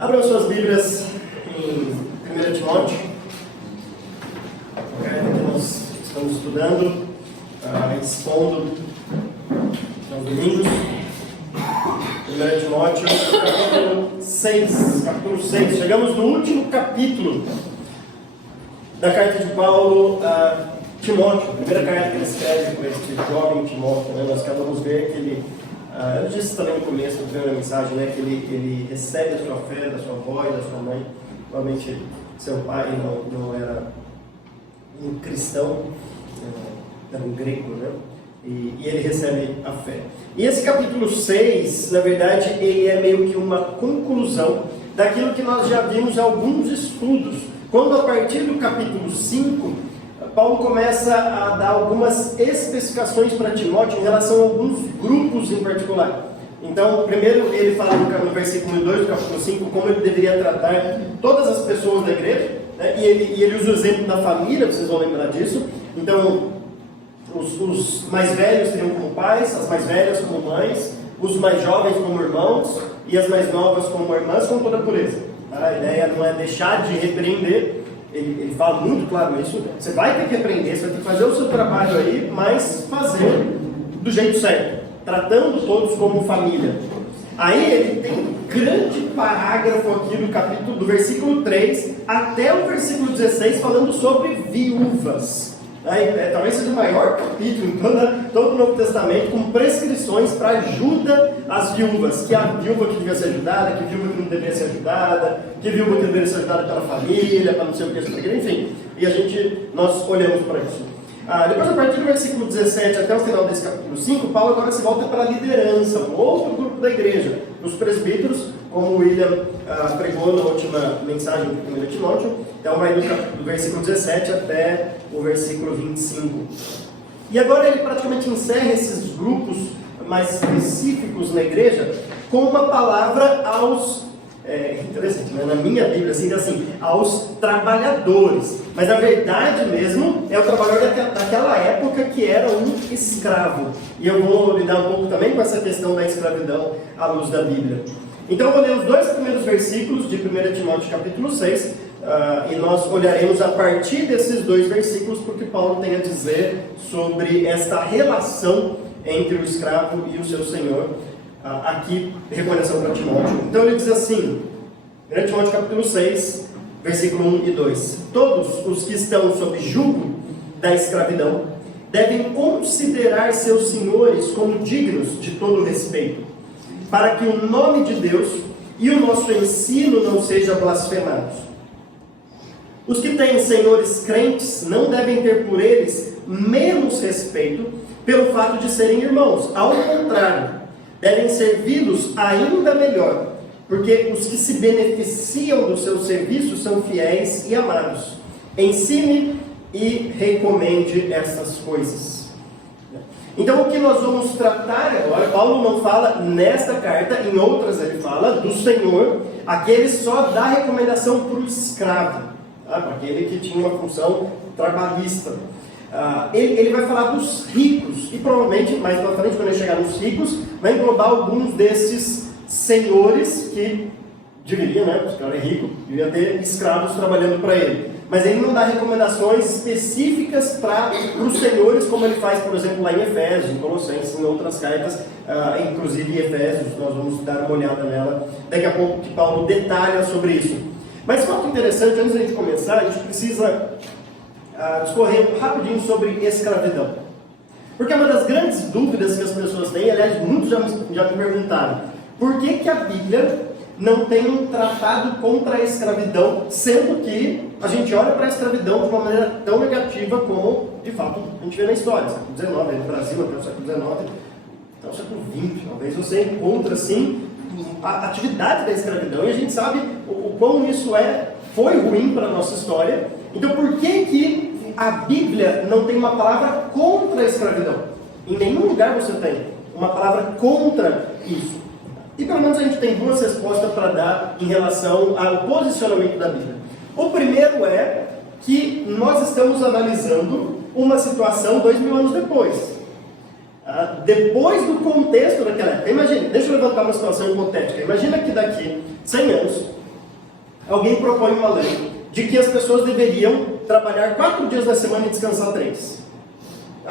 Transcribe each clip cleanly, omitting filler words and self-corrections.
Abram suas Bíblias em 1 Timóteo, a carta que nós estamos estudando, expondo aos domingos. 1 Timóteo, capítulo 6. Chegamos no último capítulo da carta de Paulo a Timóteo, a primeira carta que ele escreve para esse jovem Timóteo. Nós acabamos de ver que ele, eu disse também no começo da primeira mensagem, que ele recebe a sua fé da sua avó e da sua mãe. Provavelmente seu pai não era um cristão, era um grego, e ele recebe a fé. E esse capítulo 6, na verdade, ele é meio que uma conclusão daquilo que nós já vimos em alguns estudos, quando a partir do capítulo 5, Paulo começa a dar algumas especificações para Timóteo em relação a alguns grupos em particular. Então, primeiro ele fala no versículo 2 do capítulo 5 como ele deveria tratar todas as pessoas da igreja, e ele usa o exemplo da família, vocês vão lembrar disso. Então, os mais velhos seriam como pais, as mais velhas como mães, os mais jovens como irmãos e as mais novas como irmãs, com toda a pureza. A ideia não é deixar de repreender, ele fala muito claro isso. Você vai ter que repreender, você vai ter que fazer o seu trabalho aí, mas fazer do jeito certo, tratando todos como família. Aí ele tem um grande parágrafo aqui no capítulo, do versículo 3 até o versículo 16, falando sobre viúvas. Talvez seja o maior capítulo em todo o Novo Testamento, com prescrições para ajuda às viúvas, que a viúva que devia ser ajudada, que a viúva que não deveria ser ajudada, que a viúva que deveria ser ajudada pela família, para não sei o que, enfim. E nós olhamos para isso. Depois, a partir do versículo 17 até o final desse capítulo 5, Paulo agora se volta para a liderança, um outro grupo da igreja, os presbíteros, como o William pregou na última mensagem do 1 Timóteo. Então vai do versículo 17 até o versículo 25. E agora ele praticamente encerra esses grupos mais específicos na igreja com uma palavra aos... interessante, na minha Bíblia assim, aos trabalhadores. Mas na verdade mesmo é o trabalhador daquela época que era um escravo. E eu vou lidar um pouco também com essa questão da escravidão à luz da Bíblia. Então eu vou ler os dois primeiros versículos de 1 Timóteo capítulo 6, e nós olharemos a partir desses dois versículos porque Paulo tem a dizer sobre esta relação entre o escravo e o seu senhor. Aqui, recomendação para Timóteo. Então ele diz assim, 1 Timóteo capítulo 6, versículo 1 e 2. Todos os que estão sob julgo da escravidão devem considerar seus senhores como dignos de todo respeito, para que o nome de Deus e o nosso ensino não sejam blasfemados. Os que têm senhores crentes não devem ter por eles menos respeito pelo fato de serem irmãos. Ao contrário, devem servi-los ainda melhor, porque os que se beneficiam do seu serviço são fiéis e amados. Ensine e recomende essas coisas. Então, o que nós vamos tratar agora, Paulo não fala nesta carta, em outras ele fala do Senhor, aquele só dá recomendação para o escravo, para aquele que tinha uma função trabalhista. Ele vai falar dos ricos, e provavelmente, mais para frente, quando ele chegar nos ricos, vai englobar alguns desses senhores que deveriam, se o cara é rico, devia ter escravos trabalhando para ele. Mas ele não dá recomendações específicas para os senhores, como ele faz, por exemplo, lá em Efésios, em Colossenses, em outras cartas, inclusive em Efésios, nós vamos dar uma olhada nela daqui a pouco, que Paulo detalha sobre isso. Mas fato interessante, antes de a gente começar, a gente precisa discorrer rapidinho sobre escravidão. Porque é uma das grandes dúvidas que as pessoas têm, aliás, muitos já me perguntaram, por que a Bíblia não tem um tratado contra a escravidão, sendo que a gente olha para a escravidão de uma maneira tão negativa como, de fato, a gente vê na história, século XIX, no Brasil até o século XIX, até o século XX, talvez você encontre, assim, a atividade da escravidão, e a gente sabe o quão isso foi ruim para a nossa história. Então, por que a Bíblia não tem uma palavra contra a escravidão? Em nenhum lugar você tem uma palavra contra isso. E pelo menos a gente tem duas respostas para dar em relação ao posicionamento da Bíblia. O primeiro é que nós estamos analisando uma situação 2000 anos depois. Depois do contexto daquela época. Imagina, deixa eu levantar uma situação hipotética. Imagina que daqui 100 anos alguém propõe uma lei de que as pessoas deveriam trabalhar 4 dias na semana e descansar 3.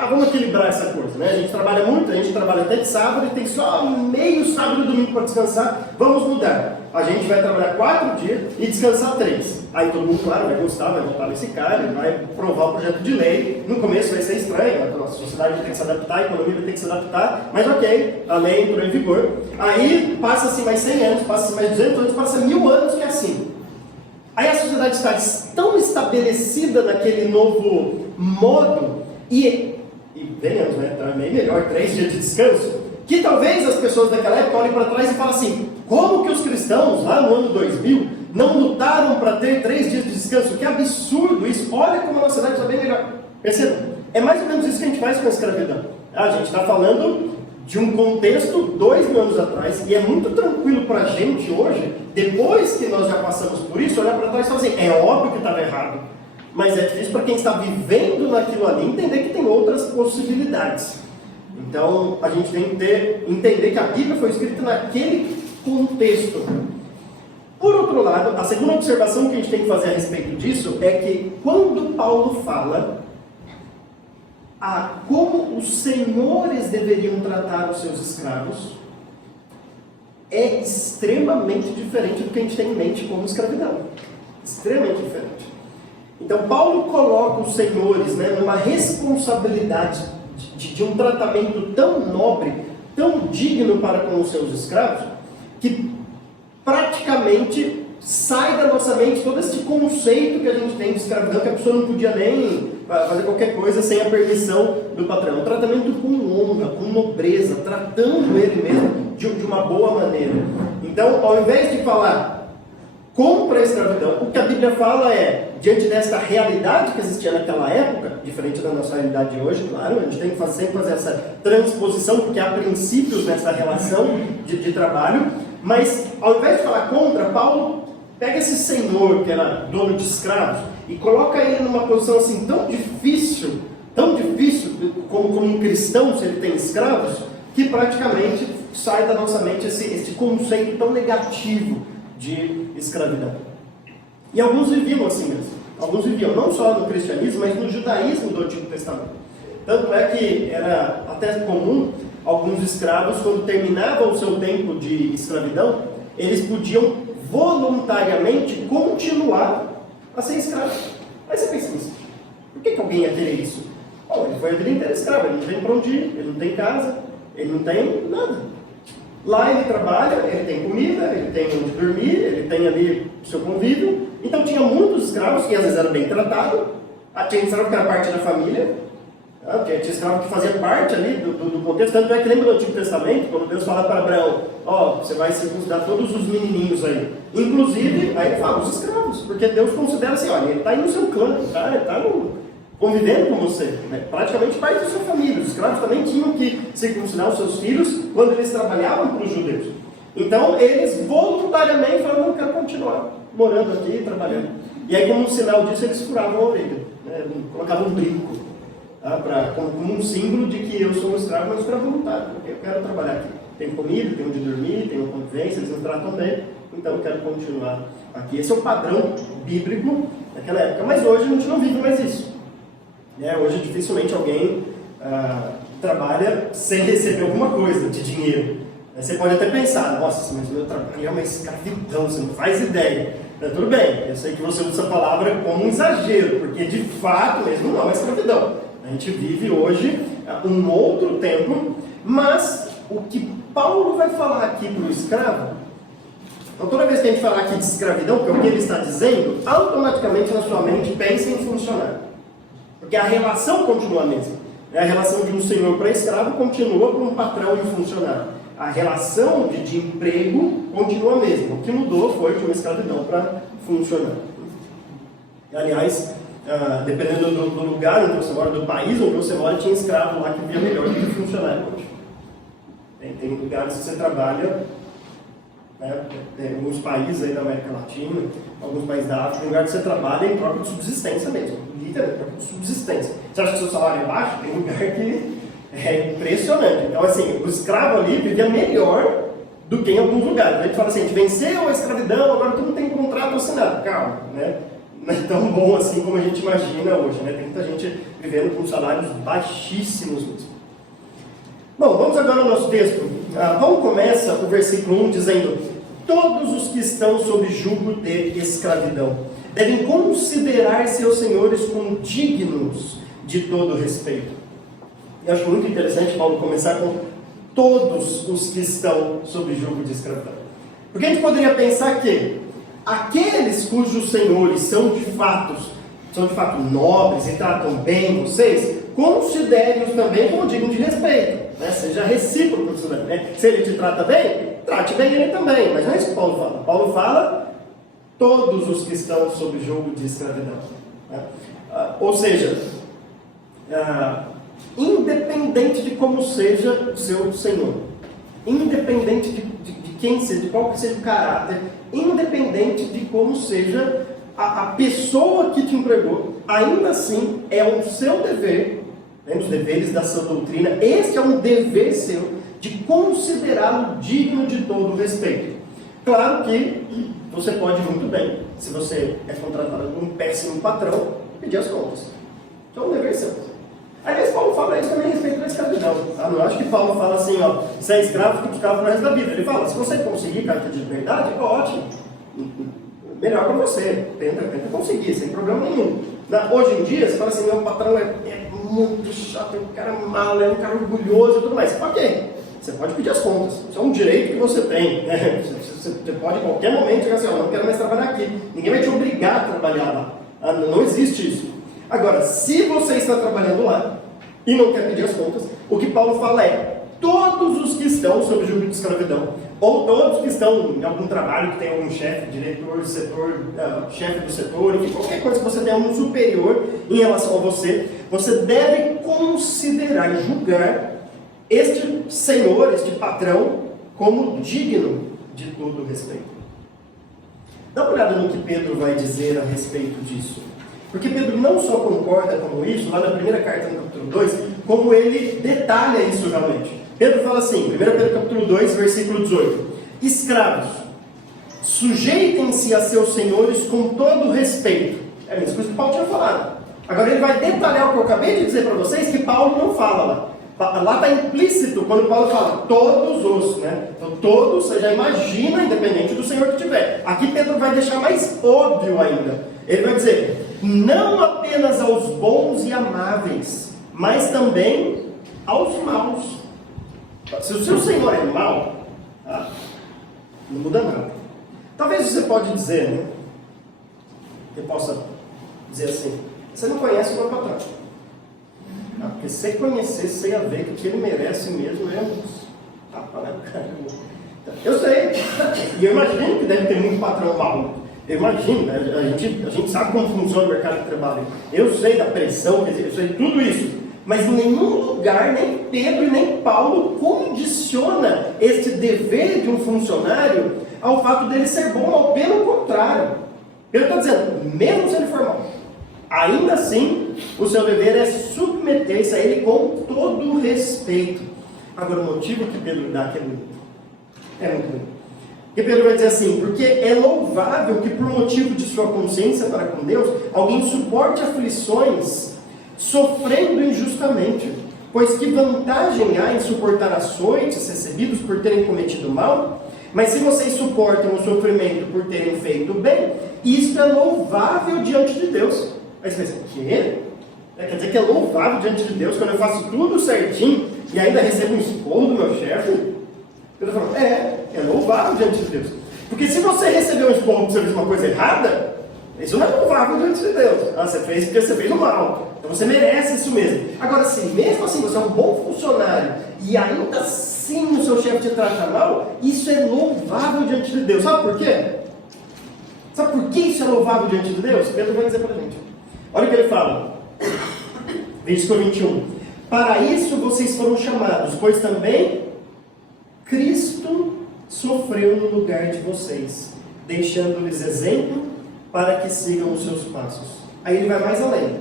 Vamos equilibrar essa coisa, né? A gente trabalha muito, a gente trabalha até de sábado e tem só meio sábado e domingo para descansar. Vamos mudar. A gente vai trabalhar 4 dias e descansar 3. Aí todo mundo, claro, vai gostar, vai votar nesse cara, vai provar o projeto de lei. No começo vai ser estranho, a sociedade vai ter que se adaptar, a economia vai ter que se adaptar, mas ok, a lei entrou em vigor. Aí passa-se mais 100 anos, passa-se mais 200 anos, passa 1000 anos que é assim. Aí a sociedade está tão estabelecida naquele novo modo e venhamos, né? Então é meio melhor 3 dias de descanso, que talvez as pessoas daquela época olhem para trás e falem assim: como que os cristãos lá no ano 2000 não lutaram para ter 3 dias de descanso? Que absurdo isso! Olha como a nossa cidade está bem melhor. Percebam? É mais ou menos isso que a gente faz com a escravidão. A gente está falando de um contexto 2000 anos atrás, e é muito tranquilo para a gente hoje, depois que nós já passamos por isso, olhar para trás e falar assim: é óbvio que estava errado. Mas é difícil para quem está vivendo naquilo ali entender que tem outras possibilidades. Então, a gente tem que entender que a Bíblia foi escrita naquele contexto. Por outro lado, a segunda observação que a gente tem que fazer a respeito disso é que quando Paulo fala como os senhores deveriam tratar os seus escravos, é extremamente diferente do que a gente tem em mente como escravidão. Extremamente diferente. Então, Paulo coloca os senhores, né, numa responsabilidade de um tratamento tão nobre, tão digno para com os seus escravos, que praticamente sai da nossa mente todo esse conceito que a gente tem de escravidão, que a pessoa não podia nem fazer qualquer coisa sem a permissão do patrão. Um tratamento com honra, com nobreza, tratando ele mesmo de uma boa maneira. Então, ao invés de falar contra a escravidão, o que a Bíblia fala é, diante desta realidade que existia naquela época, diferente da nossa realidade de hoje, claro, a gente tem que sempre fazer essa transposição, porque há princípios nessa relação de trabalho, mas ao invés de falar contra, Paulo pega esse senhor que era dono de escravos e coloca ele numa posição assim tão difícil como um cristão, se ele tem escravos, que praticamente sai da nossa mente esse conceito tão negativo de escravidão. E alguns viviam assim mesmo. Alguns viviam não só no cristianismo, mas no judaísmo do Antigo Testamento. Tanto é que era até comum alguns escravos, quando terminavam o seu tempo de escravidão, eles podiam voluntariamente continuar a ser escravos. Aí você pensa nisso. Por que alguém ia querer isso? Bom, ele foi a vida inteira escravo, ele não tem para onde ir, ele não tem casa, ele não tem nada. Lá ele trabalha, ele tem comida, ele tem onde dormir, ele tem ali o seu convívio. Então tinha muitos escravos que às vezes eram bem tratados. Tinha escravo que era parte da família. Tinha escravo que fazia parte ali do contexto. Tanto é que lembra do Antigo Testamento, quando Deus fala para Abraão: você vai circuncidar todos os menininhos aí. Inclusive, aí ele fala, os escravos. Porque Deus considera assim, olha, ele está aí no seu clã, ele está convivendo com você, né? Praticamente parte da sua família. Os escravos também tinham que circuncidar os seus filhos quando eles trabalhavam para os judeus. Então, eles voluntariamente falaram: não, quero continuar morando aqui e trabalhando. E aí, como um sinal disso, eles furavam a orelha, né? Colocavam um brinco, como um símbolo de que eu sou um escravo, mas um escravo voluntário, porque eu quero trabalhar aqui. Tenho comida, tenho onde dormir, tenho convivência, eles me tratam bem, então eu quero continuar aqui. Esse é o padrão bíblico naquela época, mas hoje a gente não vive mais isso. Hoje dificilmente alguém trabalha sem receber alguma coisa de dinheiro. Você pode até pensar: nossa, mas o meu trabalho é uma escravidão, você não faz ideia. Tudo bem, eu sei que você usa essa palavra como um exagero, porque de fato mesmo não é uma escravidão. A gente vive hoje um outro tempo, mas o que Paulo vai falar aqui para o escravo, então toda vez que a gente falar aqui de escravidão, que é o que ele está dizendo, automaticamente na sua mente pensa em funcionário. Porque a relação continua a mesma. A relação de um senhor para escravo continua com um patrão e um funcionário. A relação de emprego continua a mesma. O que mudou foi de uma escravidão para funcionário. Aliás, dependendo do lugar onde você mora, do país onde você mora, tinha escravo lá que vivia melhor do que funcionário hoje. Tem lugares que você trabalha, tem alguns países aí da América Latina, alguns países da África, lugar que você trabalha em troca de subsistência mesmo, literalmente, troca de subsistência. Você acha que o seu salário é baixo? Tem lugar que é impressionante. Então, assim, o escravo ali vivia melhor do que em alguns lugares. A gente fala assim, a gente venceu a escravidão, agora todo mundo tem um contrato assinado. Calma, né? Não é tão bom assim como a gente imagina hoje, né? Tem muita gente vivendo com salários baixíssimos mesmo. Bom, vamos agora ao nosso texto. Paulo começa o versículo 1 dizendo: todos os que estão sob julgo de escravidão devem considerar seus senhores como dignos de todo respeito. Eu acho muito interessante Paulo começar com todos os que estão sob julgo de escravidão. Porque a gente poderia pensar que aqueles cujos senhores são de fato nobres e tratam bem vocês, considere-os também como dignos de respeito. Né? Seja recíproco isso daí, né? Se ele te trata bem, trate bem ele também. Mas não é isso que Paulo fala. Paulo fala todos os que estão sob julgo de escravidão. Né? Ou seja, independente de como seja o seu senhor, independente de quem seja, de qual que seja o caráter, independente de como seja a pessoa que te empregou, ainda assim é o seu dever, né, nos deveres da sua doutrina, este é um dever seu de considerá-lo digno de todo respeito. Claro que você pode muito bem, se você é contratado por um péssimo patrão, pedir as contas. Então é um dever seu. Aliás, Paulo fala isso também a respeito da escravidão. Tá? Não acho que Paulo fala assim, ó, se é escravo, fica escravo pro resto da vida. Ele fala, se você conseguir carta de liberdade, ótimo. Melhor para você. Tenta conseguir, sem problema nenhum. Hoje em dia, você fala assim, meu patrão é muito chato, é um cara malo, é um cara orgulhoso e tudo mais. Ok, você pode pedir as contas. Isso é um direito que você tem. Né? Você pode em qualquer momento chegar assim, ó, não quero mais trabalhar aqui. Ninguém vai te obrigar a trabalhar lá. Não existe isso. Agora, se você está trabalhando lá e não quer pedir as contas, o que Paulo fala é: todos os que estão sob julgo de escravidão, ou todos que estão em algum trabalho que tem algum chefe, diretor do setor, chefe do setor, enfim, qualquer coisa que você tenha um superior em relação a você, você deve considerar e julgar este senhor, este patrão, como digno de todo respeito. Dá uma olhada no que Pedro vai dizer a respeito disso. Porque Pedro não só concorda com isso, lá na primeira carta, no capítulo 2, como ele detalha isso realmente. Pedro fala assim, 1 Pedro capítulo 2, versículo 18: escravos, sujeitem-se a seus senhores com todo respeito. É a mesma coisa que Paulo tinha falado. Agora ele vai detalhar o que eu acabei de dizer para vocês, que Paulo não fala lá. Lá está implícito quando Paulo fala todos os, né? Então todos, você já imagina, independente do senhor que tiver. Aqui Pedro vai deixar mais óbvio ainda. Ele vai dizer: não apenas aos bons e amáveis, mas também aos maus. Se o seu senhor é mau, não muda nada. Talvez você pode dizer, né? Eu possa dizer assim: você não conhece o meu patrão. Porque se você conhecesse, você ia ver que o que ele merece mesmo é um tapa na cara. Eu sei, e eu imagino que deve ter muito patrão mau. Eu imagino, né? a gente sabe como funciona o mercado de trabalho. Eu sei da pressão, eu sei de tudo isso. Mas em nenhum lugar, nem Pedro e nem Paulo condiciona este dever de um funcionário ao fato dele ser bom, ou pelo contrário. Ele está dizendo, mesmo se ele for mau, ainda assim, o seu dever é submeter-se a ele com todo o respeito. Agora, o motivo que Pedro dá aqui é muito bonito. Porque Pedro vai dizer assim: porque é louvável que por motivo de sua consciência para com Deus, alguém suporte aflições, sofrendo injustamente. Pois que vantagem há em suportar açoites recebidos por terem cometido mal? Mas se vocês suportam o sofrimento por terem feito bem, isto é louvável diante de Deus. Aí você pensa, o quê? Quer dizer que é louvável diante de Deus quando eu faço tudo certinho e ainda recebo um esporro do meu chefe? Ele falou, é louvável diante de Deus. Porque se você recebeu um esporro porque você fez uma coisa errada, isso não é louvável diante de Deus. Você fez porque você fez o mal. Então você merece isso mesmo. Agora, se mesmo assim você é um bom funcionário e ainda assim o seu chefe te trata mal, isso é louvável diante de Deus. Sabe por quê? Sabe por que isso é louvável diante de Deus? Pedro vai dizer para a gente. Olha o que ele fala. Versículo 21. Para isso vocês foram chamados, pois também Cristo sofreu no lugar de vocês, deixando-lhes exemplo para que sigam os seus passos. Aí ele vai mais além.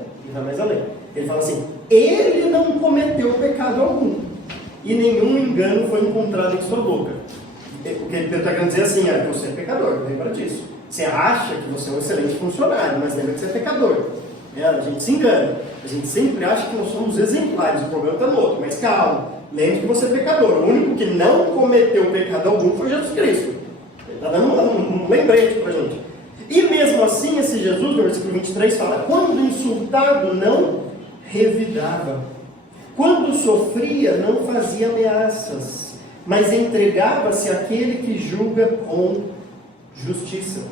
Ele fala assim: ele não cometeu pecado algum, e nenhum engano foi encontrado em sua boca. O que Pedro está querendo dizer assim, você é pecador, lembra disso. Você acha que você é um excelente funcionário, mas lembra que você é pecador. A gente se engana. A gente sempre acha que nós somos exemplares, o problema está no outro. Mas calma, lembre que você é pecador. O único que não cometeu pecado algum foi Jesus Cristo. Ele está dando um lembrete para a gente. E mesmo assim, esse Jesus, no versículo 23, fala: quando insultado, não revidava. Quando sofria, não fazia ameaças, mas entregava-se àquele que julga com justiça.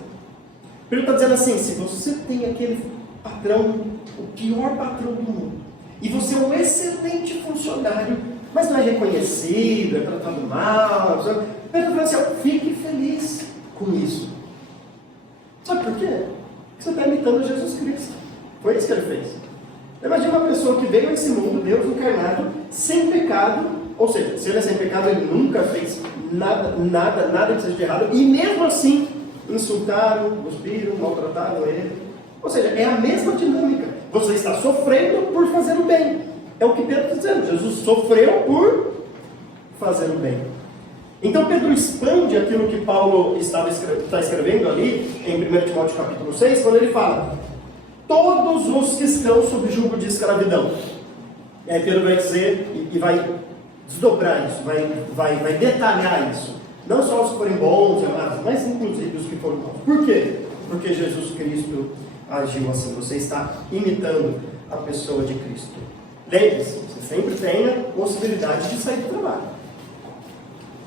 Ele está dizendo assim: se você tem aquele patrão, o pior patrão do mundo, e você é um excelente funcionário, mas não é reconhecido, é tratado mal, ele está falando assim: fique feliz com isso. Sabe por quê? Porque você está imitando Jesus Cristo. Foi isso que ele fez. Imagina uma pessoa que veio a esse mundo, Deus encarnado, sem pecado, ou seja, se ele é sem pecado, ele nunca fez nada que seja de errado, e mesmo assim, insultaram, cuspiram, maltrataram ele. Ou seja, é a mesma dinâmica. Você está sofrendo por fazer o bem. É o que Pedro está dizendo. Jesus sofreu por fazer o bem. Então Pedro expande aquilo que Paulo está escrevendo ali, em 1 Timóteo capítulo 6, quando ele fala: todos os que estão sob julgo de escravidão. E aí Pedro vai dizer, e vai desdobrar isso, vai detalhar isso. Não só os que forem bons, mas inclusive os que foram bons. Por quê? Porque Jesus Cristo agiu assim. Você está imitando a pessoa de Cristo. Lembre-se, você sempre tem a possibilidade de sair do trabalho.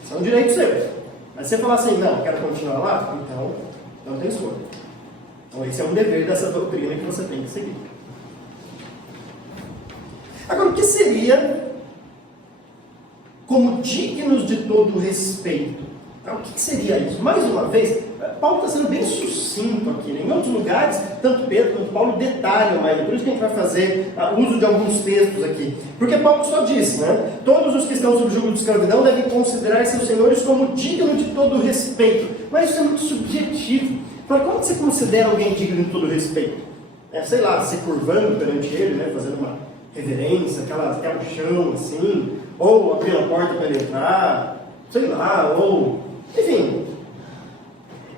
Isso é um direito seu. Mas se você falar assim: não, quero continuar lá, então não tem escolha. Então esse é um dever dessa doutrina que você tem que seguir. Agora, o que seria como dignos de todo respeito? Então, o que seria isso? Mais uma vez, Paulo está sendo bem sucinto aqui, né? Em outros lugares, tanto Pedro quanto Paulo detalham mais, por isso que a gente vai fazer uso de alguns textos aqui. Porque Paulo só disse, né? Todos os que estão sob julgo de escravidão devem considerar seus senhores como dignos de todo respeito. Mas isso é muito subjetivo. Então, como você considera alguém digno de todo respeito? Sei lá, se curvando perante ele, né? Fazendo uma reverência, aquela chão assim, ou abrindo a porta para ele entrar, sei lá, ou... Enfim,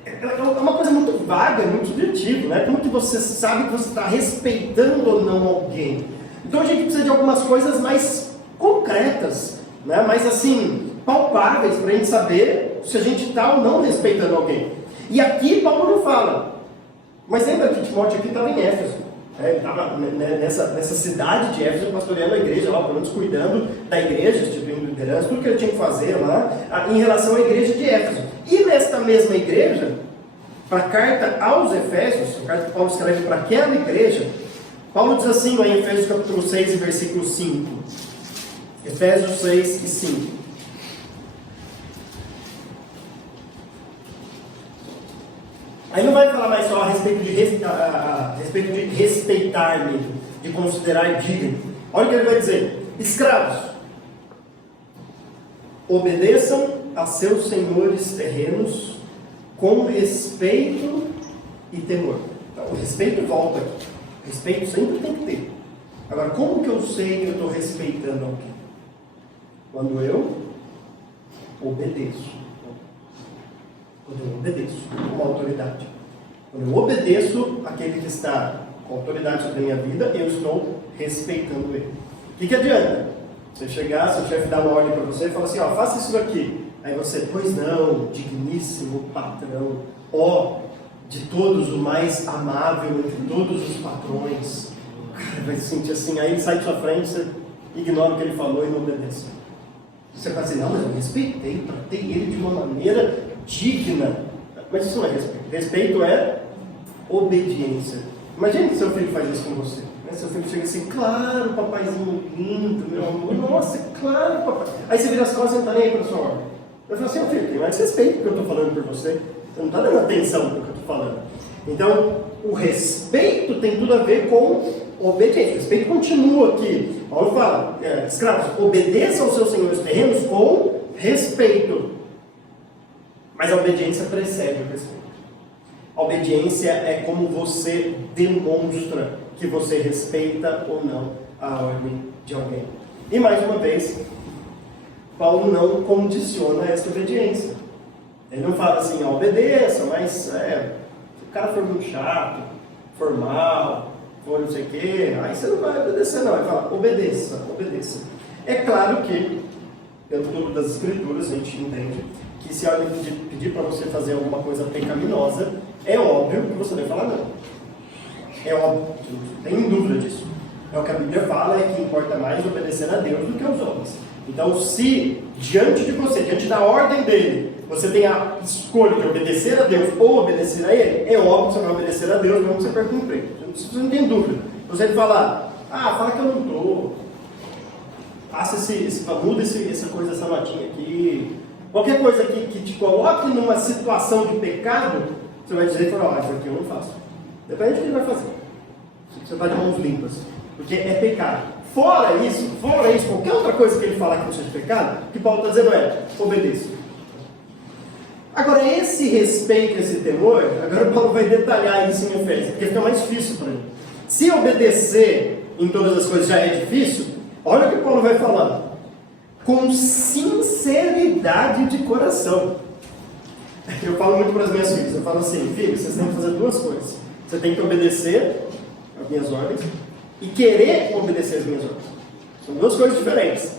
é uma coisa muito vaga, muito subjetiva, né? Como que você sabe que você está respeitando ou não alguém? Então a gente precisa de algumas coisas mais concretas, né? Mais assim, palpáveis, para a gente saber se a gente está ou não respeitando alguém. E aqui Paulo não fala. Mas lembra que Timóteo aqui estava em Éfeso. Ele estava nessa cidade de Éfeso, pastoreando a igreja lá, pelo menos cuidando da igreja, instituindo liderança, tudo que ele tinha que fazer lá, em relação à igreja de Éfeso. E nesta mesma igreja, para a carta aos Efésios, a carta que Paulo escreve para aquela igreja, Paulo diz assim lá em Efésios capítulo 6 e versículo 5. Efésios 6 e 5. Aí não vai falar mais só a respeito de respeitar-me, de considerar digno. Olha o que ele vai dizer: escravos, obedeçam a seus senhores terrenos com respeito e temor. Então, o respeito volta aqui. O respeito sempre tem que ter. Agora, como que eu sei que eu estou respeitando alguém? Quando eu obedeço. Quando eu obedeço uma autoridade. Quando eu obedeço aquele que está com autoridade sobre a minha vida, eu estou respeitando ele. O que adianta? Você chegar, seu chefe dá uma ordem para você e fala assim: ó, faça isso aqui. Aí você: pois não, digníssimo patrão, ó, de todos o mais amável entre todos os patrões. O cara vai se sentir assim, aí ele sai de sua frente, você ignora o que ele falou e não obedece. Você vai dizer: não, mas eu respeitei, tratei ele de uma maneira digna. Mas isso não é respeito. Respeito é obediência. Imagine que seu filho faz isso com você. Seu filho chega assim: claro, papaizinho lindo, meu amor. Nossa, claro, papai. Aí você vira as costas e não está nem aí para a sua ordem. Eu falo assim: filho, tem mais respeito do que eu estou falando por você. Você não está dando atenção para o que eu estou falando. Então, o respeito tem tudo a ver com obediência. O respeito continua aqui. Paulo fala: escravos, obedeçam aos seus senhores terrenos com respeito. Mas a obediência precede o respeito. A obediência é como você demonstra que você respeita ou não a ordem de alguém. E mais uma vez, Paulo não condiciona essa obediência. Ele não fala assim, ó, obedeça, mas se o cara for muito chato, formal, for não sei o quê, aí você não vai obedecer não. Ele fala, obedeça, obedeça. É claro que, pelo estudo das escrituras, a gente entende que se alguém pedir para você fazer alguma coisa pecaminosa, é óbvio que você deve falar não. É óbvio, não tem dúvida disso. É o que a Bíblia fala, é que importa mais obedecer a Deus do que aos homens. Então, se diante de você, diante da ordem dele, você tem a escolha de obedecer a Deus ou obedecer a ele, é óbvio que você vai obedecer a Deus, mesmo que você perca um emprego. Você não tem dúvida. Você falar, fala que eu não estou, muda essa coisa, essa notinha aqui, qualquer coisa que te coloque numa situação de pecado, você vai dizer, isso aqui eu não faço. Depende do que ele vai fazer. Você está de mãos limpas, porque é pecado. Fora isso, qualquer outra coisa que ele falar que não seja pecado, o que Paulo está dizendo obedeça. Agora, esse respeito, esse temor, agora o Paulo vai detalhar isso em Efésios, porque fica mais difícil para ele. Se obedecer em todas as coisas já é difícil, olha o que Paulo vai falar. Com sinceridade de coração. Eu falo muito para as minhas filhas, eu falo assim, filhos, vocês têm que fazer duas coisas. Você tem que obedecer às minhas ordens e querer obedecer às minhas ordens. São duas coisas diferentes.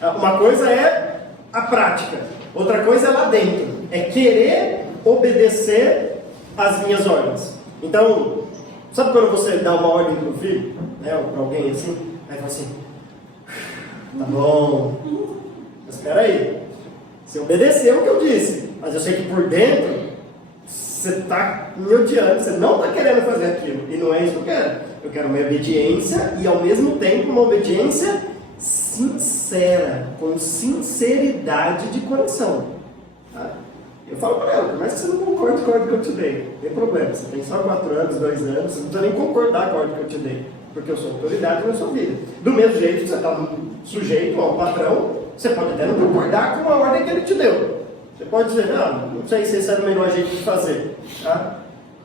Uma coisa é a prática, outra coisa é lá dentro. É querer obedecer às minhas ordens. Então, sabe quando você dá uma ordem para o filho, né, ou para alguém assim, aí fala assim, tá bom, mas espera aí, você obedeceu o que eu disse, mas eu sei que por dentro você está me odiando, você não está querendo fazer aquilo, e não é isso que eu quero. Eu quero uma obediência e ao mesmo tempo uma obediência sincera, com sinceridade de coração. Tá? Eu falo para ela, mas que você não concorda com a ordem que eu te dei, não tem problema, você tem só 4 anos, 2 anos, você não precisa nem concordar com a ordem que eu te dei, porque eu sou autoridade na sua vida. Do mesmo jeito que você está sujeito ao patrão, você pode até não concordar com a ordem que ele te deu. Você pode dizer, não sei se esse era o melhor jeito de fazer. Tá?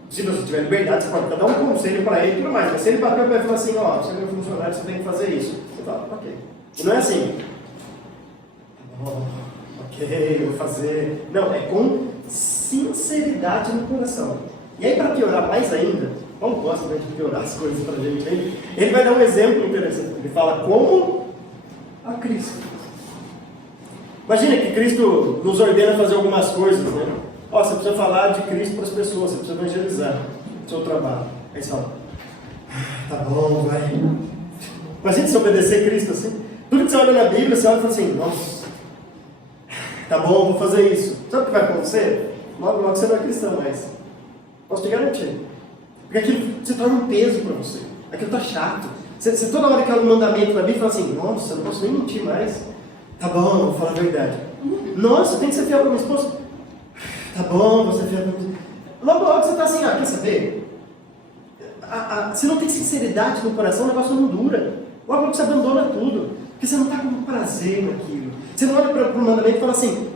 Se você tiver liberdade, você pode até dar um conselho para ele e tudo mais, mas se ele bater o pé e falar assim, você é meu funcionário, você tem que fazer isso. Você fala, ok. E não é assim, ok, eu vou fazer. Não, é com sinceridade no coração. E aí, para piorar mais ainda, Paulo gosta de piorar as coisas para a gente, hein? Ele vai dar um exemplo interessante. Ele fala como a Cristo. Imagina que Cristo nos ordena a fazer algumas coisas, né? Você precisa falar de Cristo para as pessoas, você precisa evangelizar o seu trabalho. Aí você fala, tá bom, vai. Imagina se obedecer a Cristo assim. Tudo que você olha na Bíblia, você olha e fala assim, nossa, tá bom, vou fazer isso. Sabe o que vai acontecer? Logo você não é cristão mais. Posso te garantir. Porque aquilo se torna um peso para você. Aquilo está chato. Você toda hora que há um mandamento na Bíblia, fala assim, nossa, eu não posso nem mentir mais. Tá bom, vou falar a verdade. Nossa, tem que ser fiel para minha esposa. Tá bom, você é fiel para minha esposa. Logo você está assim, quer saber? Se não tem sinceridade no coração, o negócio não dura. Logo você abandona tudo. Porque você não está com prazer naquilo. Você não olha para o mandamento e fala assim,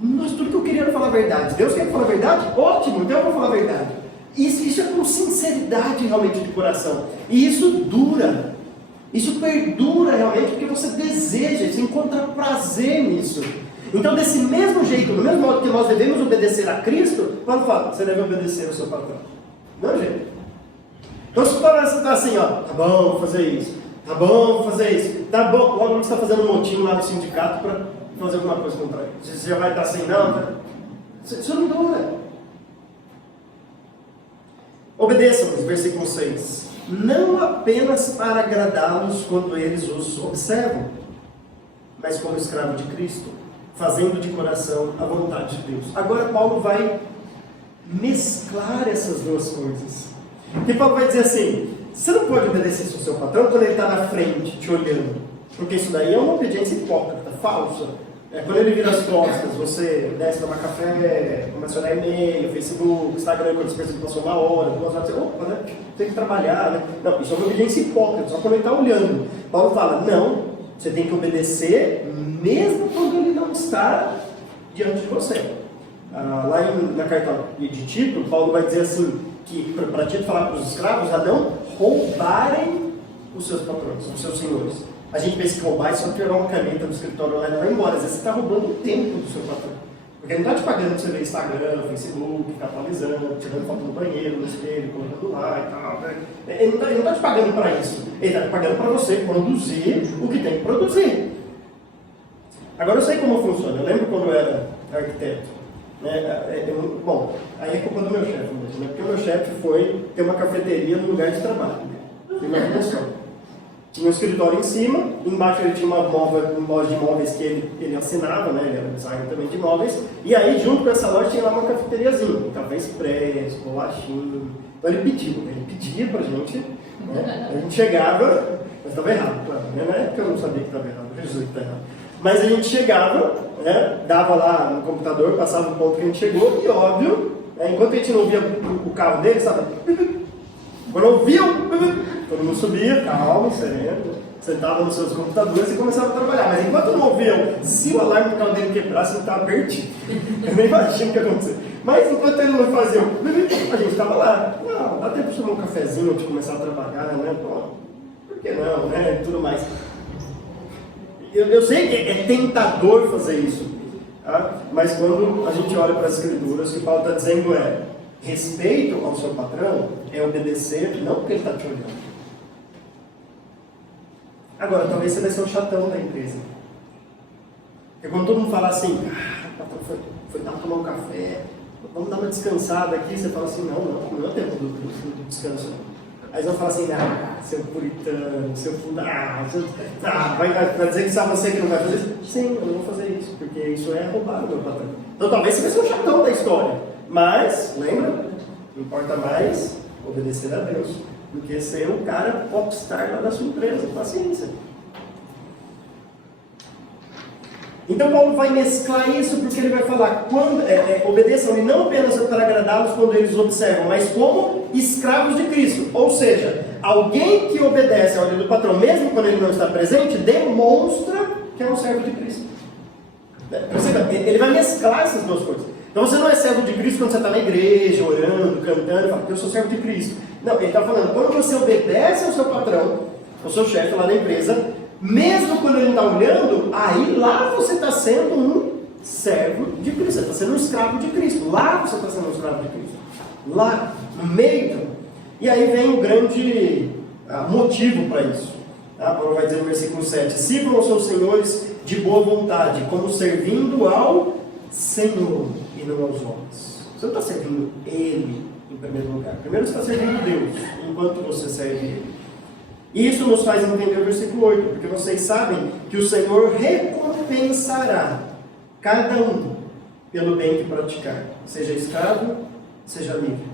nossa, tudo que eu queria era falar a verdade. Deus quer falar a verdade? Ótimo, então eu vou falar a verdade. Isso é com sinceridade realmente de coração. E isso dura. Isso perdura realmente porque você deseja, você encontra prazer nisso. Então, desse mesmo jeito, do mesmo modo que nós devemos obedecer a Cristo, Paulo fala, você deve obedecer ao seu patrão. Não, gente. Então, se você está assim, tá bom, vou fazer isso. Tá bom, vou fazer isso. Tá bom, logo você está fazendo um motim lá no sindicato para fazer alguma coisa contra ele. Você já vai estar assim, não, isso não dura. Obedeçam-nos, versículo 6. Não apenas para agradá-los quando eles os observam, mas como escravo de Cristo, fazendo de coração a vontade de Deus. Agora Paulo vai mesclar essas duas coisas. E Paulo vai dizer assim, você não pode obedecer ao seu patrão quando ele está na frente, te olhando, porque isso daí é uma obediência hipócrita, falsa. Quando ele vira as costas, você desce tomar café, começa a olhar e-mail, Facebook, Instagram, quando você pensa que passou 1 hora, 2 horas, você, opa, né? Tem que trabalhar, né? Não, isso é uma obediência hipócrita, só quando ele está olhando. Paulo fala, não, você tem que obedecer mesmo quando ele não está diante de você. Lá na carta de Tito, Paulo vai dizer assim, que para Tito falar para os escravos, a não roubarem os seus patrões, os seus senhores. A gente pensa que roubar é só tirar uma caneta do escritório lá e vai embora. Às vezes você está roubando o tempo do seu patrão. Porque ele não está te pagando para você ver Instagram, Facebook, ficar atualizando, tirando foto no banheiro, no espelho, colocando lá e tal. Né? Ele não está te pagando para isso. Ele está te pagando para você produzir o que tem que produzir. Agora eu sei como funciona. Eu lembro quando eu era arquiteto. Né? Bom, aí é culpa do meu chefe mesmo, né? Porque o meu chefe foi ter uma cafeteria no lugar de trabalho. Imagina só. Tinha um escritório em cima, embaixo ele tinha uma loja de móveis que ele assinava, né? Ele era designer também de móveis, e aí junto com essa loja tinha lá uma cafeteriazinha, um café expresso, bolachinho. Então ele pedia pra gente, né? A gente chegava, mas estava errado, claro, né? Não é porque eu não sabia que estava errado, Jesus que estava errado. Mas a gente chegava, né? Dava lá no computador, passava o ponto que a gente chegou, e óbvio, né? Enquanto a gente não via o carro dele, sabe? Quando eu via todo mundo subia, calmo, sereno, sentava nos seus computadores e começava a trabalhar. Mas enquanto não ouviam, se o alarme do carro dele quebrasse, ele estava perdido. Eu nem imagino o que ia acontecer. Mas enquanto ele não fazia, a gente estava lá. Não, dá tempo de tomar um cafezinho antes de começar a trabalhar, né? Pô, por que não, né? E tudo mais. Eu sei que é tentador fazer isso, tá? Mas quando a gente olha para as escrituras, o que Paulo está dizendo é: respeito ao seu patrão é obedecer, não porque ele está te olhando. Agora, talvez você vai ser o chatão da empresa. Porque quando todo mundo fala assim, o patrão foi dar tomar um café, vamos dar uma descansada aqui, você fala assim, não é tempo do descanso. Aí eles vão falar assim, seu puritano, seu vai dizer que sabe você que não vai fazer isso? Sim, eu não vou fazer isso, porque isso é roubar o meu patrão. Então talvez você vai ser o chatão da história. Mas, lembra, importa mais obedecer a Deus do que ser o cara popstar lá da sua empresa. Paciência. Então Paulo vai mesclar isso porque ele vai falar, obedeçam-lhe não apenas para agradá-los quando eles observam, mas como escravos de Cristo. Ou seja, alguém que obedece à ordem do patrão, mesmo quando ele não está presente, demonstra que é um servo de Cristo. Ele vai mesclar essas duas coisas. Então você não é servo de Cristo quando você está na igreja, orando, cantando, e fala, eu sou servo de Cristo. Não, ele está falando, quando você obedece ao seu patrão, ao seu chefe lá na empresa, mesmo quando ele não está olhando, aí lá você está sendo um servo de Cristo, você está sendo um escravo de Cristo. Lá você está sendo um escravo de Cristo. Lá, no meio. E aí vem o grande motivo para isso. Tá? Paulo vai dizer no versículo 7, sirvam os seus senhores de boa vontade, como servindo ao Senhor e não aos homens. Você não está servindo Ele em primeiro lugar. Primeiro você está servindo Deus, enquanto você serve Ele. Isso nos faz entender o versículo 8, porque vocês sabem que o Senhor recompensará cada um pelo bem que praticar, seja escravo, seja livre.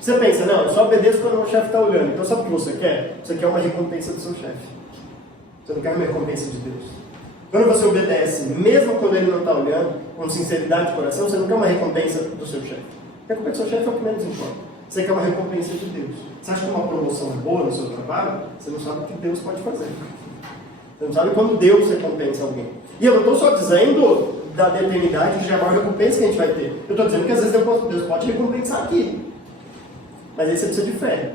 Você pensa, não, eu só obedeço quando o meu chefe está olhando. Então sabe o que você quer? Você quer uma recompensa do seu chefe. Você não quer uma recompensa de Deus. Quando você obedece, mesmo quando ele não está olhando, com sinceridade de coração, você não quer uma recompensa do seu chefe. A recompensa do seu chefe é o que menos importa. Você quer uma recompensa de Deus. Você acha que uma promoção é boa no seu trabalho? Você não sabe o que Deus pode fazer. Você não sabe quando Deus recompensa alguém. E eu não estou só dizendo da eternidade de jamais recompensa que a gente vai ter. Eu estou dizendo que às vezes Deus pode recompensar aqui. Mas aí você precisa de fé.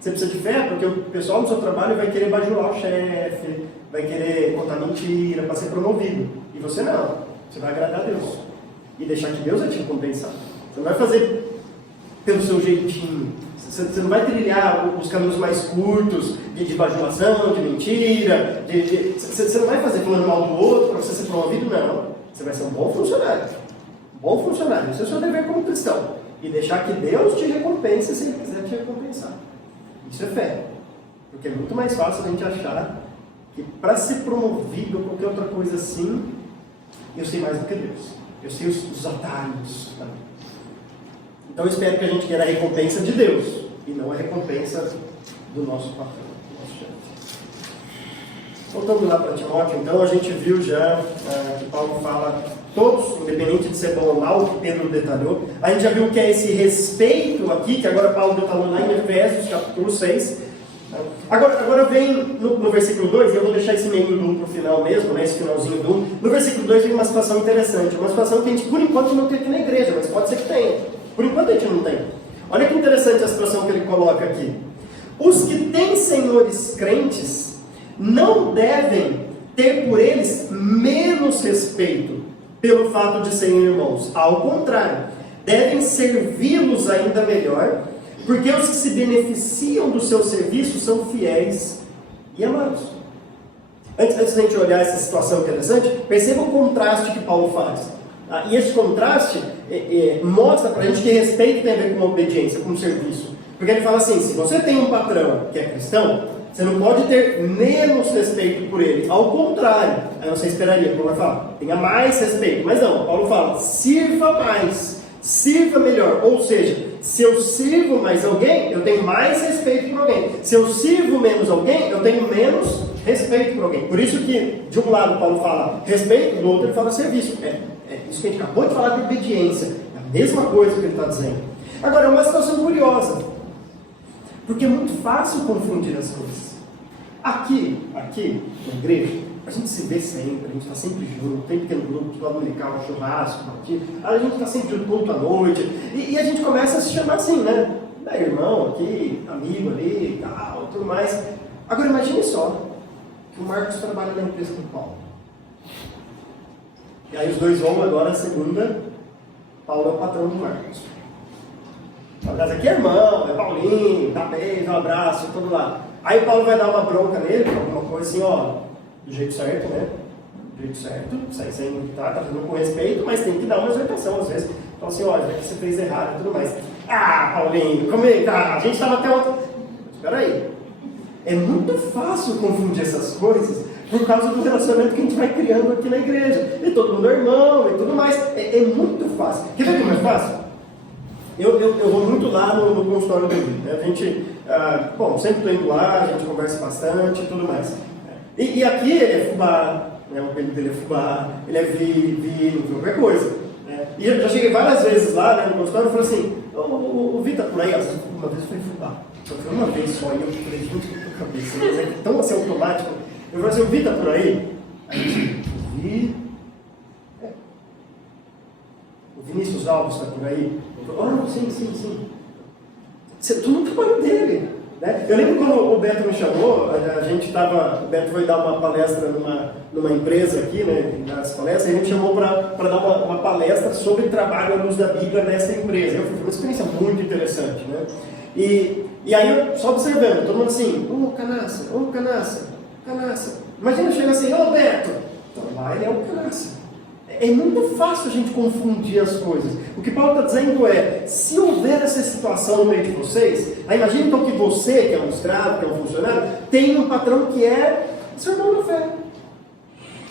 Você precisa de fé porque o pessoal no seu trabalho vai querer bajular o chefe, vai querer contar mentira para ser promovido. E você não. Você vai agradar a Deus. E deixar que Deus vai te recompensar. Você não vai fazer pelo seu jeitinho. Você não vai trilhar os caminhos mais curtos de bajulação, de mentira. Você não vai fazer falando mal do outro para você ser promovido, não. Você vai ser um bom funcionário. Bom funcionário. Esse é o seu dever como cristão. E deixar que Deus te recompense se Ele quiser te recompensar. Isso é fé. Porque é muito mais fácil a gente achar que para ser promovido ou qualquer outra coisa assim, eu sei mais do que Deus. Eu sei os atalhos. Tá? Então eu espero que a gente queira a recompensa de Deus e não a recompensa do nosso patrão, do nosso chefe. Voltando lá para Timóteo, então a gente viu já que Paulo fala todos, independente de ser bom ou mal, que Pedro detalhou. A gente já viu que é esse respeito aqui, que agora Paulo detalhou lá em Efésios, capítulo 6. Agora vem no versículo 2, e eu vou deixar esse meio do 1 para o final mesmo, né, esse finalzinho do 1. No versículo 2 vem uma situação interessante, uma situação que a gente, por enquanto, não tem aqui na igreja, mas pode ser que tenha. Por enquanto a gente não tem. Olha que interessante a situação que ele coloca aqui. Os que têm senhores crentes não devem ter por eles menos respeito, pelo fato de serem irmãos. Ao contrário, devem servi-los ainda melhor, porque os que se beneficiam do seu serviço são fiéis e amados. Antes de a gente olhar essa situação interessante, perceba o contraste que Paulo faz. E esse contraste mostra para a gente que respeito tem a ver com obediência, com serviço. Porque ele fala assim, se você tem um patrão que é cristão, você não pode ter menos respeito por ele. Ao contrário, aí você esperaria, Paulo vai falar, tenha mais respeito. Mas não, Paulo fala, sirva mais, sirva melhor. Ou seja, se eu sirvo mais alguém, eu tenho mais respeito por alguém. Se eu sirvo menos alguém, eu tenho menos respeito por alguém. Por isso que, de um lado, Paulo fala respeito, do outro ele fala serviço. É isso que a gente acabou de falar de obediência. É a mesma coisa que ele está dizendo. Agora, é uma situação curiosa. Porque é muito fácil confundir as coisas. Aqui, na igreja, a gente se vê sempre, a gente está sempre junto, tem pequeno grupo, estudo dominical, churrasco, aqui, a gente está sempre junto, culto à noite, e a gente começa a se chamar assim, né? Irmão aqui, amigo ali, tal, tudo mais. Agora imagine só, que o Marcos trabalha na empresa do Paulo. E aí os dois vão agora, segunda, Paulo é o patrão do Marcos. Aliás, aqui é irmão, é Paulinho, dá beijo, um abraço, tudo lá. Aí Paulo vai dar uma bronca nele, alguma coisa assim, ó, do jeito certo, né? Do jeito certo, sem tá fazendo com respeito, mas tem que dar uma exortação às vezes. Então assim, ó, já que você fez errado e tudo mais. Ah, Paulinho, como é que tá? A gente estava até ontem. Espera aí. É muito fácil confundir essas coisas por causa do relacionamento que a gente vai criando aqui na igreja. E todo mundo é irmão e tudo mais. É muito fácil. Quer ver como é fácil? Eu vou muito lá no consultório do Vitor, né? A gente, sempre estou indo lá, a gente conversa bastante e tudo mais. E aqui ele é fubá, né? O apelido dele é fubá, ele é vi, qualquer coisa. Né? E eu já cheguei várias vezes lá, né, no consultório e falei assim, o Vitor por aí, uma vez foi fubá. Só foi uma vez só, e eu falei, gente, que tua cabeça, mas é tão assim automático. Eu falei assim, o Vitor por aí? Aí eu vi. O Vinícius Alves está por aí? Sim. Tu não trabalhou dele. Né? Eu lembro quando o Beto me chamou, o Beto foi dar uma palestra numa empresa aqui, né, nas palestras, e a gente chamou para dar uma palestra sobre trabalho à luz da Bíblia nessa empresa. Foi uma experiência muito interessante. Né? E aí, eu só observando, todo mundo assim, Canaça. Imagina chegar assim, Beto, então lá ele é o Canaça. É muito fácil a gente confundir as coisas. O que Paulo está dizendo é, se houver essa situação no meio de vocês, aí imagine então que você, que é um escravo, que é um funcionário, tem um patrão que é seu irmão na fé.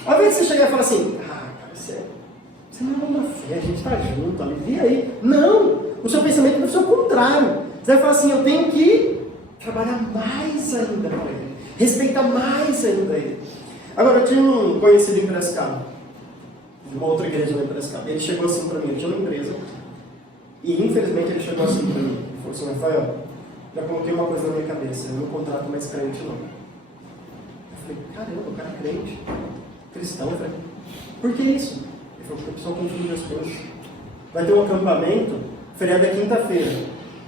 Ao invés de você chegar e falar assim, cara, você é meu irmão na fé, a gente está junto, alivia aí. Não! O seu pensamento é o seu contrário. Você vai falar assim, eu tenho que trabalhar mais ainda para ele, respeitar mais ainda ele. Agora, eu tinha um conhecido em Piracicaba, de uma outra igreja lá em Piracicaba. Ele chegou assim para mim, ele tinha uma empresa, e infelizmente ele chegou assim para mim, ele falou assim, Rafael, já coloquei uma coisa na minha cabeça, eu não contrato mais crente não. Eu falei, caramba, o cara é crente, cristão, velho. Por que isso? Ele falou, porque o pessoal confunde as coisas. Vai ter um acampamento, feriado é quinta-feira.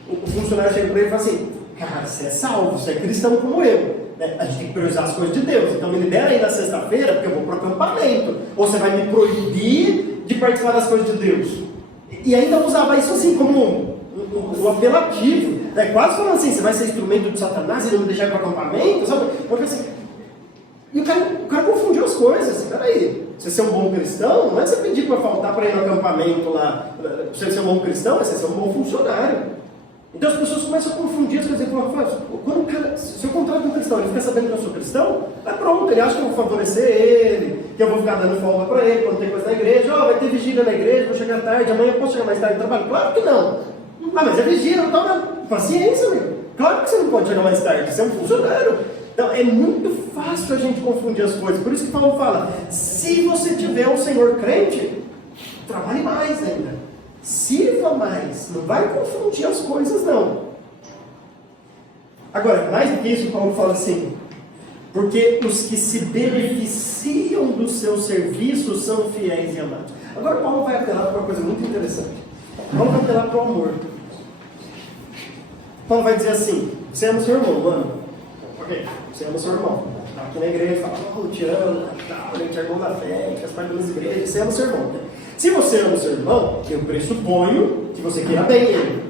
O funcionário chega para ele e fala assim, cara, você é salvo, você é cristão como eu. A gente tem que priorizar as coisas de Deus. Então me libera aí na sexta-feira, porque eu vou para o acampamento. Ou você vai me proibir de participar das coisas de Deus. E ainda usava isso assim como um apelativo. Quase falando assim, você vai ser instrumento de Satanás e não me deixar ir para o acampamento, sabe? Porque, assim, e o cara confundiu as coisas. Peraí, você ser um bom cristão, não é você pedir para faltar para ir no acampamento lá. Você ser um bom cristão, é você ser um bom funcionário. Então as pessoas começam a confundir as coisas e falam, se eu contrato um cristão, ele fica sabendo que eu sou cristão, pronto, ele acha que eu vou favorecer ele, que eu vou ficar dando folga para ele quando tem coisa na igreja, vai ter vigília na igreja, vou chegar tarde, amanhã eu posso chegar mais tarde no trabalho? Claro que não. Mas é vigília, não tá, paciência, meu. Claro que você não pode chegar mais tarde, você é um funcionário. Então é muito fácil a gente confundir as coisas, por isso que Paulo fala, se você tiver um Senhor crente, trabalhe mais ainda. Sirva mais, não vai confundir as coisas não. Agora, mais do que isso, Paulo fala assim, porque os que se beneficiam do seu serviço são fiéis e amados. Agora Paulo vai apelar para uma coisa muito interessante. Paulo vai apelar para o amor. Paulo vai dizer assim, você ama seu irmão, mano? Ok, você ama seu irmão. está aqui na igreja, fala, oh, te amo, a gente é irmão na fé, a gente faz parte das igrejas, você ama o seu irmão. Né? Se você ama o seu irmão, eu pressuponho que você queira bem ele.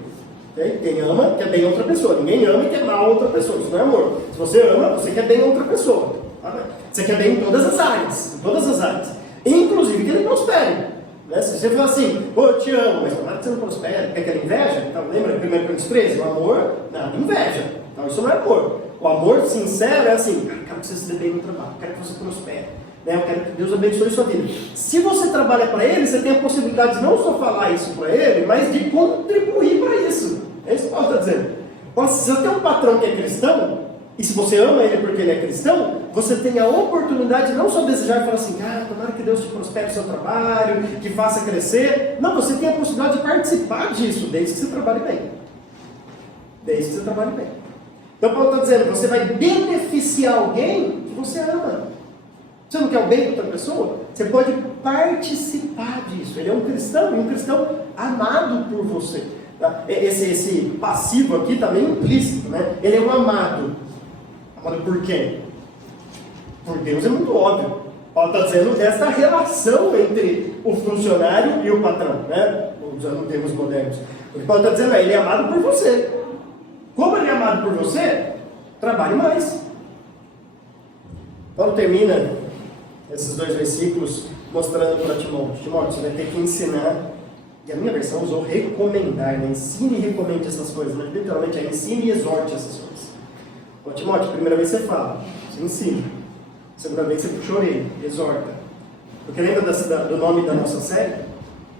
Okay? Quem ama quer bem a outra pessoa. Ninguém ama e quer mal a outra pessoa. Isso não é amor. Se você ama, você quer bem a outra pessoa. Tá? Você quer bem em todas as áreas. Em todas as áreas. Inclusive que ele prospere. Né? Se você falar assim, pô, eu te amo, mas tomara que você não prospere, porque aquela inveja, então, lembra de 1 Coríntios 13? O amor, nada, inveja. Então isso não é amor. O amor sincero é assim, cara, eu quero que você se dê bem no trabalho, eu quero que você prospere. Né? Eu quero que Deus abençoe sua vida. Se você trabalha para ele, você tem a possibilidade de não só falar isso para ele, mas de contribuir para isso. É isso que Paulo está dizendo. Se você tem um patrão que é cristão, e se você ama ele porque ele é cristão, você tem a oportunidade de não só desejar e falar assim, tomara que Deus te prospere o seu trabalho, que faça crescer. Não, você tem a possibilidade de participar disso, desde que você trabalhe bem. Desde que você trabalhe bem. Então Paulo está dizendo, você vai beneficiar alguém que você ama. Você não quer o bem de outra pessoa? Você pode participar disso. Ele é um cristão, e um cristão amado por você. Tá? Esse passivo aqui também é implícito, né? Ele é um amado. Amado por quem? Por Deus é muito óbvio. Paulo está dizendo dessa relação entre o funcionário e o patrão, né? Usando termos modernos. O que Paulo está dizendo ele é amado por você. Como ele é amado por você, trabalhe mais. Paulo termina esses 2 versículos mostrando para Timóteo. Timóteo, você vai ter que ensinar, e a minha versão usou recomendar, né? Ensine e recomende essas coisas, né? Literalmente é ensine e exorte essas coisas. Ô, Timóteo, a primeira vez você fala, você ensina. A segunda vez você puxa a orelha, exorta. Porque lembra do nome da nossa série?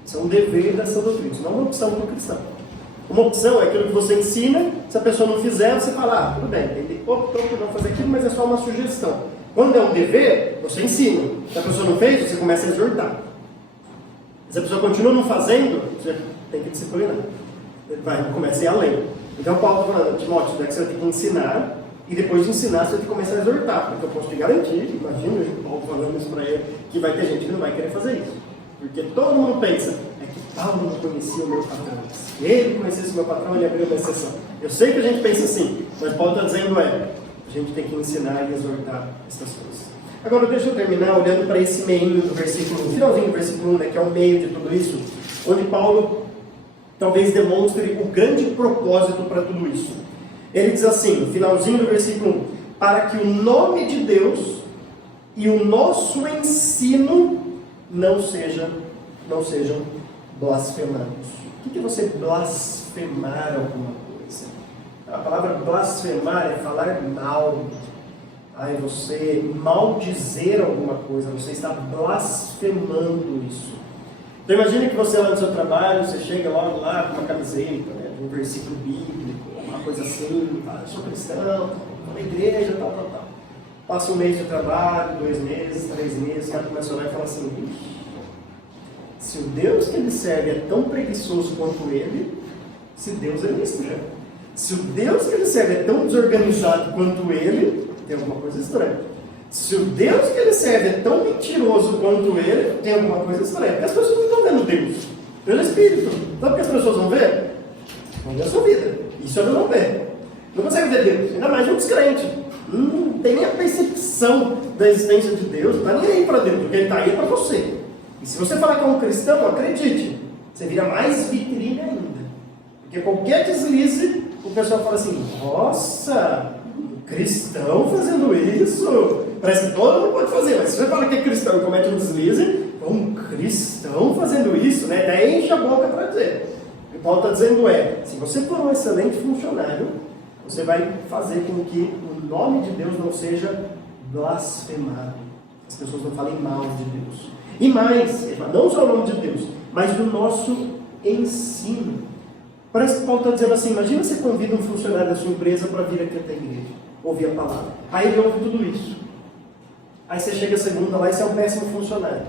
Isso é um dever da sã doutrina, isso não é uma opção para o cristão. Uma opção é aquilo que você ensina, se a pessoa não fizer, você fala, tudo bem, ele optou por não fazer aquilo, mas é só uma sugestão. Quando é um dever, você ensina. Se a pessoa não fez, você começa a exortar. Se a pessoa continua não fazendo, você tem que disciplinar. Começa a ir além. Então Paulo está falando, Timóteo, você vai ter que ensinar, e depois de ensinar, você tem que começar a exortar. Porque eu posso te garantir, imagina o Paulo falando isso para ele, que vai ter gente que não vai querer fazer isso. Porque todo mundo pensa, é que Paulo não conhecia o meu patrão. Se ele conhecesse o meu patrão, ele abriu uma exceção. Eu sei que a gente pensa assim, mas Paulo está dizendo, a gente tem que ensinar e exortar essas coisas. Agora deixa eu terminar olhando para esse meio do versículo 1, finalzinho do versículo 1, né, que é o meio de tudo isso, onde Paulo talvez demonstre o grande propósito para tudo isso. Ele diz assim, no finalzinho do versículo 1, para que o nome de Deus e o nosso ensino não sejam blasfemados. O que é você blasfemar alguma coisa? A palavra blasfemar é falar mal. É você maldizer alguma coisa, você está blasfemando isso. Então imagine que você lá no seu trabalho, você chega logo lá com uma camiseta, né, de um versículo bíblico, uma coisa assim, fala, eu sou cristão, estou na igreja, tal. Passa um mês de trabalho, 2 meses, 3 meses, o cara começa a olhar e fala assim, se o Deus que ele serve é tão preguiçoso quanto ele, se Deus é estranho. Se o Deus que ele serve é tão desorganizado quanto ele, tem alguma coisa estranha. Se o Deus que ele serve é tão mentiroso quanto ele, tem alguma coisa estranha. Porque as pessoas não estão vendo Deus. Deus é Espírito. Sabe o que as pessoas vão ver? Vão ver a sua vida. Isso ela não vê. Não consegue ver Deus. Ainda mais um descrente. Não tem nem a percepção da existência de Deus. Não está nem aí para Deus, porque ele está aí para você. E se você falar que é um cristão, acredite, você vira mais vitrine ainda. Porque qualquer deslize, o pessoal fala assim, nossa, um cristão fazendo isso? Parece que todo mundo pode fazer, mas se você fala que é cristão e comete um deslize, um cristão fazendo isso, né? Daí enche a boca para dizer. O que Paulo está dizendo se você for um excelente funcionário, você vai fazer com que o nome de Deus não seja blasfemado. As pessoas não falem mal de Deus. E mais, não só o nome de Deus, mas do nosso ensino. Parece que Paulo está dizendo assim, imagina você convida um funcionário da sua empresa para vir aqui até a igreja, ouvir a palavra. Aí ele ouve tudo isso. Aí você chega a segunda lá e você é um péssimo funcionário.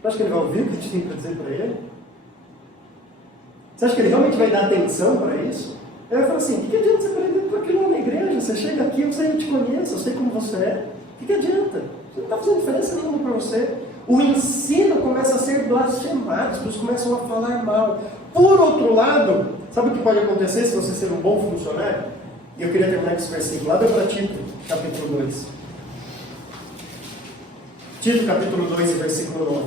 Você acha que ele vai ouvir o que a gente tem para dizer para ele? Você acha que ele realmente vai dar atenção para isso? Ele vai falar assim, o que adianta você aprender com aquilo lá na igreja? Você chega aqui, eu te conheço, eu sei como você é. O que adianta? Você não está fazendo diferença nenhuma para você. O ensino começa a ser blasfemado, as pessoas começam a falar mal. Por outro lado, sabe o que pode acontecer se você ser um bom funcionário? E eu queria terminar com esse versículo, lá do Tito, capítulo 2. Tito capítulo 2, versículo 9.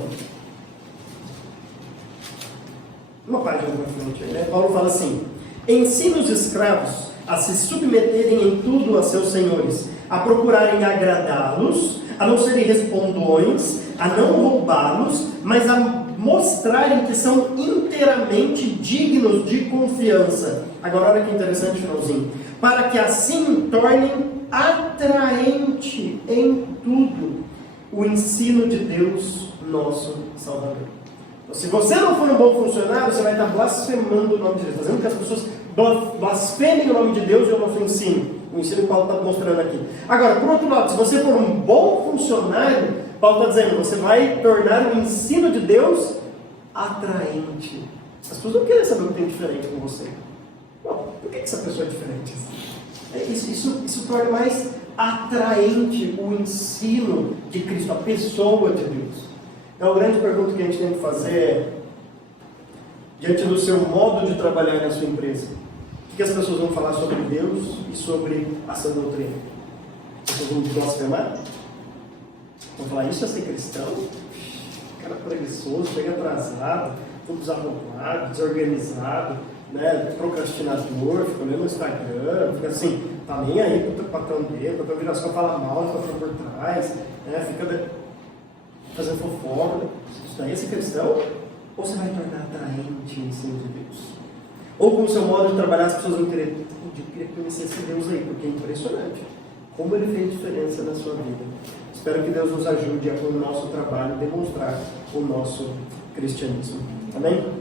Uma página na frente, né? Paulo fala assim: ensina os escravos a se submeterem em tudo a seus senhores, a procurarem agradá-los, a não serem respondões, a não roubá-los, mas a mostrarem que são inteiramente dignos de confiança. Agora olha que interessante, finalzinho. Para que assim tornem atraente em tudo o ensino de Deus, nosso Salvador. Então, se você não for um bom funcionário, você vai estar blasfemando o nome de Deus, fazendo com que as pessoas blasfemem o nome de Deus e o nosso ensino. O ensino que Paulo está mostrando aqui. Agora, por outro lado, se você for um bom funcionário, Paulo está dizendo, você vai tornar o ensino de Deus atraente. As pessoas não querem saber o que tem diferente com você. Bom, por que essa pessoa é diferente? Isso torna mais atraente o ensino de Cristo, a pessoa de Deus. Então, a grande pergunta que a gente tem que fazer é, diante do seu modo de trabalhar na sua empresa, o que as pessoas vão falar sobre Deus e sobre a sã doutrina? As pessoas vão blasfemar? Vão falar, isso é ser cristão? Cara preguiçoso, chega atrasado, todo desarrumado, desorganizado, né? Procrastinador, fica olhando no Instagram, fica assim, tá nem aí pro patrão dele, o patrão vira só fala mal, o patrão por trás, né? Fica fazendo fofoca. Isso daí é ser cristão? Ou você vai tornar atraente o ensino de Deus? Ou com o seu modo de trabalhar, as pessoas vão querer, eu queria conhecer esse Deus aí, porque é impressionante como ele fez diferença na sua vida. Espero que Deus nos ajude a, com o nosso trabalho, demonstrar o nosso cristianismo. Amém?